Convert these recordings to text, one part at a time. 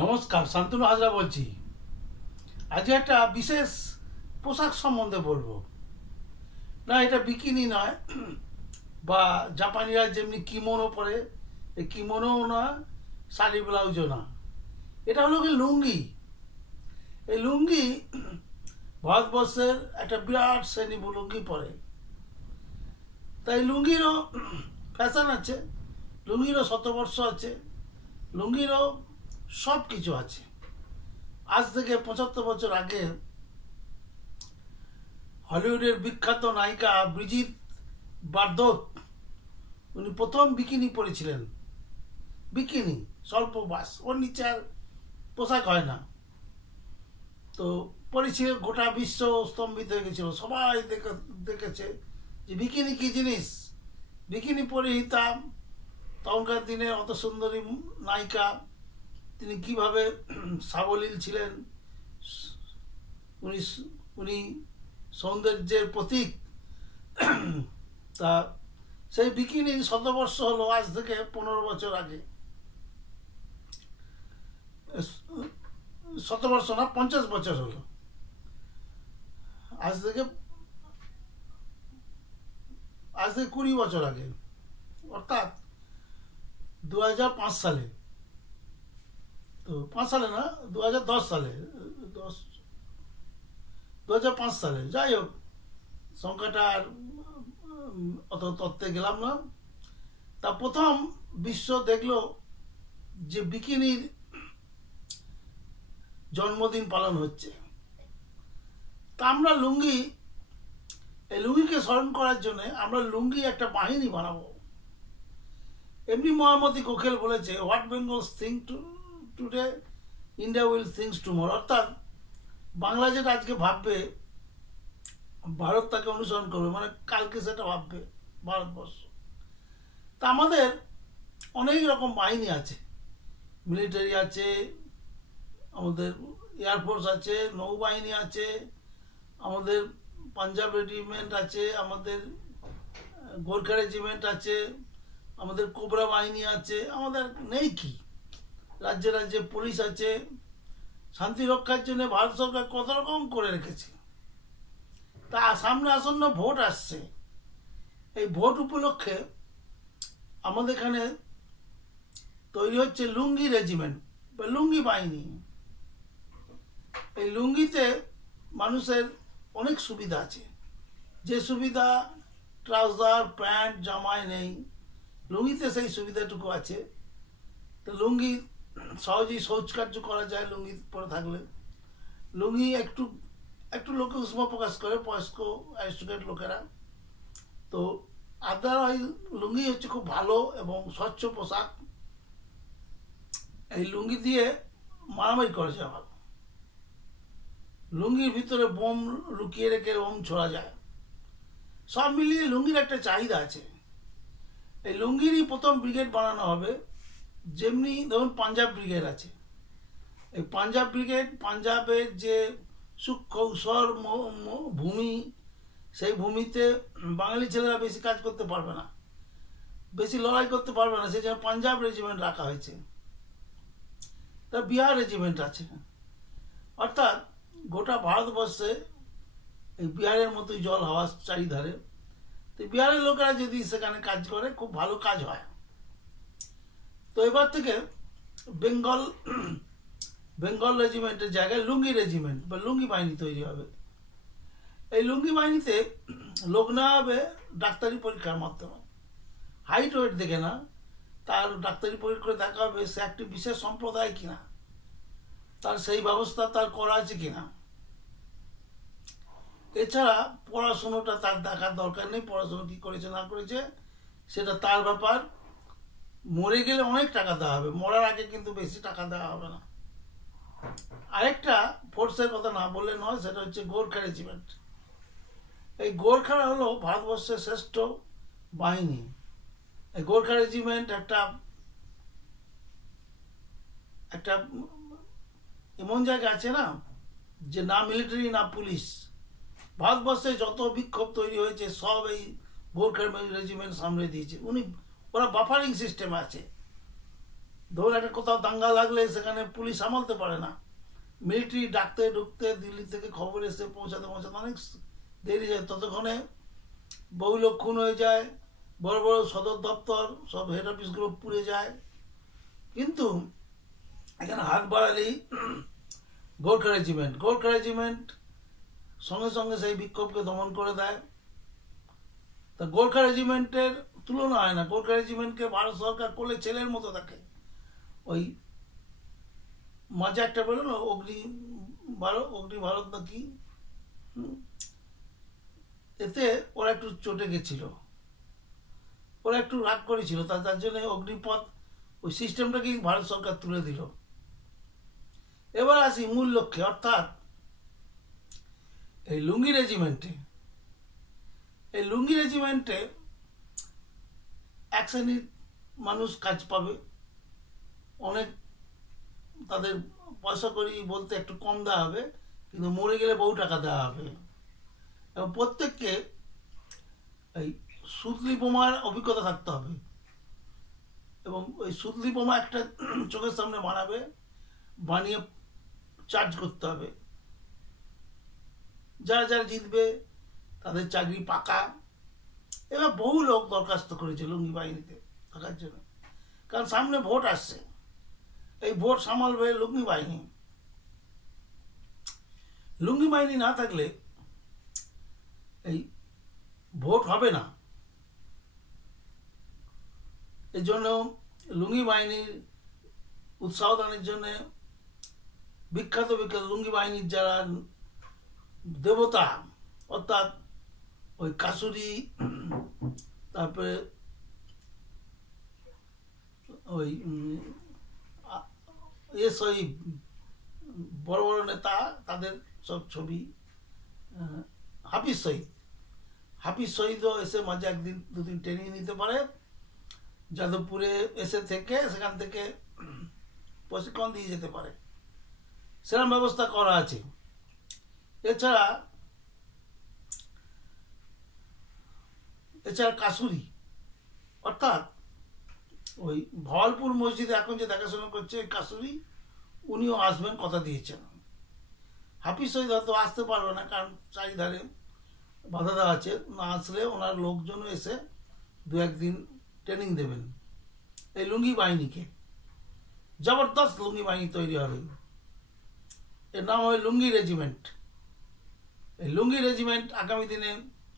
নমস্কার, শান্তনু হাজরা বলছি। আজকে একটা বিশেষ পোশাক সম্বন্ধে বলবো। না, এটা বিকিনি নয়, বা জাপানিরা যেমনি কিমোনো পরে, এই কিমোনোও না, শাড়ি ব্লাউজও না। এটা হলো কি লুঙ্গি। এই লুঙ্গি ভারতবর্ষের একটা বিরাট শ্রেণী লুঙ্গি পরে। তাই লুঙ্গিরও ফ্যাশন আছে, লুঙ্গিরও শতবর্ষ আছে, লুঙ্গিরও সব কিছু আছে। আজ থেকে ৭৫ বছর আগে হলিউডের বিখ্যাত নায়িকা ব্রিজিত বারদোত উনি প্রথম বিকিনি পরেছিলেন। বিকিনি স্বল্প বাস, ওর নিচে আর পোশাক হয় না। তো পরেছিল, গোটা বিশ্ব স্তম্ভিত হয়ে গেছিল। সবাই দেখেছে যে বিকিনি কি জিনিস। বিকিনি পরিহিতাম তখনকার দিনে অত সুন্দরী নায়িকা, তিনি কিভাবে সাবলীল ছিলেন, উনি উনি সৌন্দর্যের প্রতীক। তা সেই বিকিনি শতবর্ষ হলো আজ থেকে ১৫ বছর আগে। শতবর্ষ না, ৫০ বছর হলো আজ থেকে ২০ বছর আগে, অর্থাৎ ২০০৫ সালে। তো ৫ সালে না, ২০১০ সালে, ২০০৫ সালে, যাই হোক, সংখ্যাটা আর অত তত্ত্বে গেলাম না। তা প্রথম বিশ্ব দেখলো যে বিকিনির জন্মদিন পালন হচ্ছে। তা আমরা লুঙ্গি, এই লুঙ্গিকে স্মরণ করার জন্য আমরা লুঙ্গি একটা বাহিনী বানাবো। এমনি মহামতি গোখেল বলেছে, what Bengal's think today India will thinks tomorrow. অর্থাৎ বাংলা যেটা আজকে ভাববে, ভারত তাকে অনুসরণ করবে, মানে কালকে সেটা ভাববে ভারতবর্ষ। তা আমাদের অনেক রকম বাহিনী আছে, মিলিটারি আছে, আমাদের এয়ারফোর্স আছে, নৌবাহিনী আছে, আমাদের পাঞ্জাব রেজিমেন্ট আছে, আমাদের গোর্খা রেজিমেন্ট আছে, আমাদের কোবরা বাহিনী আছে, আমাদের নেই কি, রাজ্যে রাজ্যে পুলিশ আছে। শান্তি রক্ষার জন্য ভারত সরকার কত রকম করে রেখেছে। তা সামনে আসন্ন ভোট আসছে, এই ভোট উপলক্ষে আমাদের এখানে তৈরি হচ্ছে লুঙ্গি রেজিমেন্ট বা লুঙ্গি বাহিনী। এই লুঙ্গিতে মানুষের অনেক সুবিধা আছে, যে সুবিধা ট্রাউজার প্যান্ট জামায় নেই, লুঙ্গিতে সেই সুবিধাটুকু আছে। তো লুঙ্গি সহজেই শৌচকার্য করা যায় লুঙ্গি পরে থাকলে। লুঙ্গি একটু একটু লোকে উষ্ম প্রকাশ করে, বয়স্ক অ্যারিস্টোক্রেট লোকেরা। তো আদারওয়াইজ লুঙ্গি হচ্ছে খুব ভালো এবং স্বচ্ছ পোশাক। এই লুঙ্গি দিয়ে মারামারি করা যায় ভালো। লুঙ্গির ভিতরে বোম লুকিয়ে রেখে বোম ছোড়া যায়। সব মিলিয়ে লুঙ্গির একটা চাহিদা আছে। এই লুঙ্গিরই প্রথম ব্রিগেড বানানো হবে। যেমনি ধরুন পাঞ্জাব ব্রিগেড আছে, এই পাঞ্জাব ব্রিগেড, পাঞ্জাবের যে সূক্ষ্ম ঊষর ভূমি, সেই ভূমিতে বাঙালি ছেলেরা বেশি কাজ করতে পারবে না, বেশি লড়াই করতে পারবে না, সেই জন্য পাঞ্জাব রেজিমেন্ট রাখা হয়েছে। তা বিহার রেজিমেন্ট আছে। অর্থাৎ গোটা ভারতবর্ষে এই বিহারের মতোই জল হাওয়া চারিধারে। তো বিহারের লোকেরা যদি সেখানে কাজ করে, খুব ভালো কাজ হয়। তো এবার থেকে বেঙ্গল রেজিমেন্টের জায়গায় লুঙ্গি রেজিমেন্ট বা লুঙ্গি বাহিনী তৈরি হবে। এই লুঙ্গি বাহিনীতে লোক নেওয়া হবে ডাক্তারি পরীক্ষার মাধ্যমে। হাইট ওয়েট দেখে না, তার ডাক্তারি পরীক্ষা দেখা হবে সে একটি বিশেষ সম্প্রদায় কিনা, তার সেই ব্যবস্থা তার করা আছে কিনা। এছাড়া পড়াশুনোটা তার দেখার দরকার নেই, পড়াশুনো কি করেছে না করেছে সেটা তার ব্যাপার। মরে গেলে অনেক টাকা দেওয়া হবে, মরার আগে কিন্তু বেশি টাকা দেওয়া হবে না। আরেকটা ফোর্সের কথা না বললে নয়, সেটা হচ্ছে গোর্খা রেজিমেন্ট। এই গোর্খারা হলো ভারতবর্ষের শ্রেষ্ঠ বাহিনী। এই গোর্খা রেজিমেন্ট একটা একটা এমন জায়গা আছে না, যে না মিলিটারি না পুলিশ। ভারতবর্ষে যত বিক্ষোভ তৈরি হয়েছে সব এই গোর্খা রেজিমেন্ট সামলে দিয়েছে। ওরা বাফারিং সিস্টেমে আছে। ধরুন একটা কোথাও দাঙ্গা লাগলে সেখানে পুলিশ সামালতে পারে না, মিলিটারি ডাকতে ঢুকতে দিল্লি থেকে খবর এসে পৌঁছাতে পৌঁছাতে অনেক দেরি যায়, ততক্ষণে বহু লোক খুন হয়ে যায়, বড় বড় সদর দপ্তর সব হেড অফিসগুলো পুড়ে যায়। কিন্তু এখানে হাত বাড়ালেই গোর্খা রেজিমেন্ট সঙ্গে সঙ্গে সেই বিক্ষোভকে দমন করে দেয়। তা গোর্খা রেজিমেন্টের তুলনা হয় না, গোর্খা রেজিমেন্টকে ভারত সরকার করলে ছেলের মতো থাকে। ওই মাঝে একটা বেরোলো অগ্নি ভারত না কি, এতে ওরা একটু চটে গেছিল, ওরা একটু রাগ করেছিল, তার জন্য অগ্নিপথ ওই সিস্টেমটাকেই ভারত সরকার তুলে দিল। এবার আসি মূল লক্ষ্যে, অর্থাৎ এই লুঙ্গি রেজিমেন্টে এক শ্রেণীর মানুষ কাজ পাবে, অনেক তাদের পয়সা করি বলতে একটু কম দেওয়া হবে, কিন্তু মরে গেলে বহু টাকা দেওয়া হবে। এবং প্রত্যেককে এই সুতলি বোমার অভিজ্ঞতা থাকতে হবে, এবং ওই সুতলি বোমা একটা চোখের সামনে বানিয়ে চার্জ করতে হবে। যারা জিতবে তাদের চাকরি পাকা। এবার বহু লোক দরখাস্ত করেছে লুঙ্গি বাহিনীতে থাকার জন্য, কারণ সামনে ভোট আসছে, এই ভোট সামালবে লুঙ্গি বাহিনী না থাকলে এই ভোট হবে না। এই জন্য লুঙ্গি বাহিনীর উৎসাহ দানের জন্য বিখ্যাত লুঙ্গি বাহিনীর যারা দেবতা, অর্থাৎ ওই কাসুরি, তারপরে ওই ওই বড় বড় নেতা, তাদের সব ছবি, হাফিজ শহীদও এসে মাঝে একদিন দুদিন ট্রেনিং নিতে পারে, যাদবপুরে এসে থেকে সেখান থেকে প্রশিক্ষণ দিয়ে যেতে পারে, সেরকম ব্যবস্থা করা আছে। এছাড়া কাসুরি, অর্থাৎ ওই ভওয়ালপুর মসজিদে এখন যে দেখাশোনা করছে কাসুরি, উনিও আসবেন, কথা দিয়েছেন। হাফিজ শহীদ হয়তো আসতে পারবে না, কারণ চারিধারে বাধা দেওয়া আছে, না আসলে ওনার লোকজনও এসে দু একদিন ট্রেনিং দেবেন। এই লুঙ্গি বাহিনীকে জবরদস্ত লুঙ্গি বাহিনী তৈরি হবে, এর নাম হয় লুঙ্গি রেজিমেন্ট। এই লুঙ্গি রেজিমেন্ট আগামী দিনে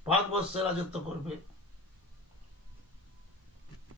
ভারতবর্ষে রাজত্ব করবে।